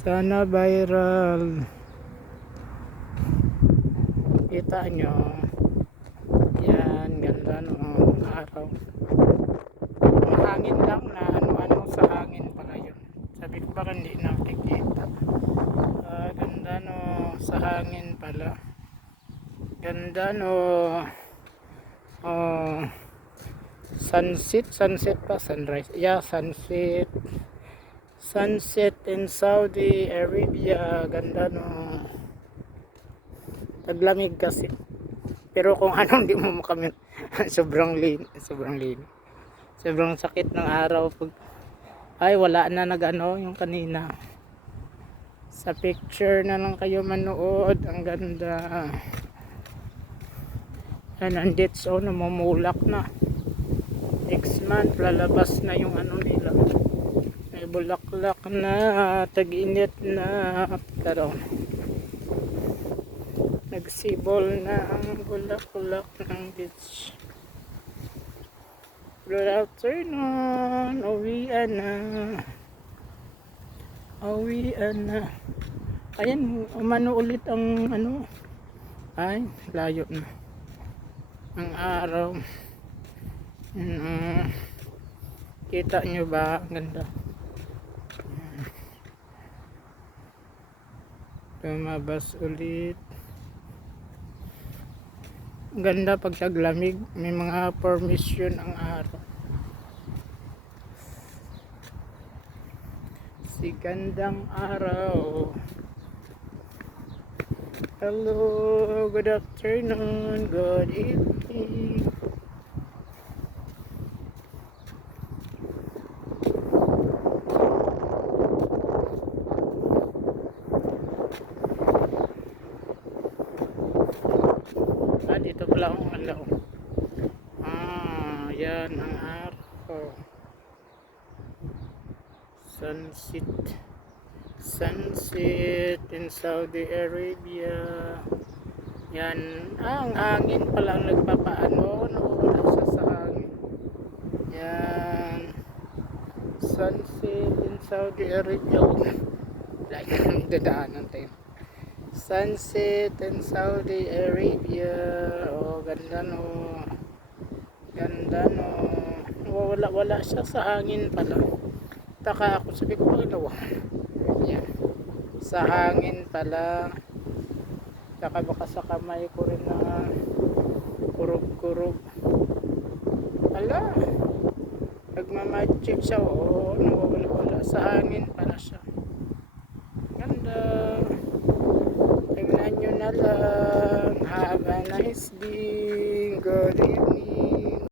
Sana viral. Kita nyo. Yan, ganda no. Araw. Mahangin lang na ano-ano sa hangin pala yun. Sabi ko baka hindi nakikita. Ganda no. Sa hangin pala. Ganda no. Oh, sunset pa, sunrise. Yeah, sunset. Sunset in Saudi Arabia. Ganda no. Taglamig kasi. Pero kung anong di mo makamit, sobrang lin. Sobrang sakit ng araw pag ay wala na nagano yung kanina. Sa picture na lang kayo manood. Ang ganda. And andit so namumulak na. Next month lalabas na yung ano nila. May bulaklak na, tag-init na, pero nagsibol na ang bulaklak ng beach. Good afternoon, uwian na. Ayan, umano ulit ang ano. Ay, layo na ang araw. Kita nyo ba? Ang ganda. Lumabas ulit. Ang ganda pag taglamig. May mga formation ang araw. Si gandang araw. Hello, good afternoon, good evening. Dito pala ang alaw. Yan ang araw. Sunset in Saudi Arabia. Yan, ang hangin pala ang nagpapaano, wala siya sa hangin. Yan, sunset in Saudi Arabia. Like, dadaanan tayo. Sunset in Saudi Arabia. Oh, ganda no. Ganda no. Wala siya sa hangin pala. Taka ako, sabi ko ano. Yan. Sa hangin pala. Taka baka sa kamay ko rin na kurog-kurog. Ala. Nagmamagic siya. Oo, nawawala sa hangin pala siya. Ganda. Tingnan nyo na lang. Have a nice day. Good evening.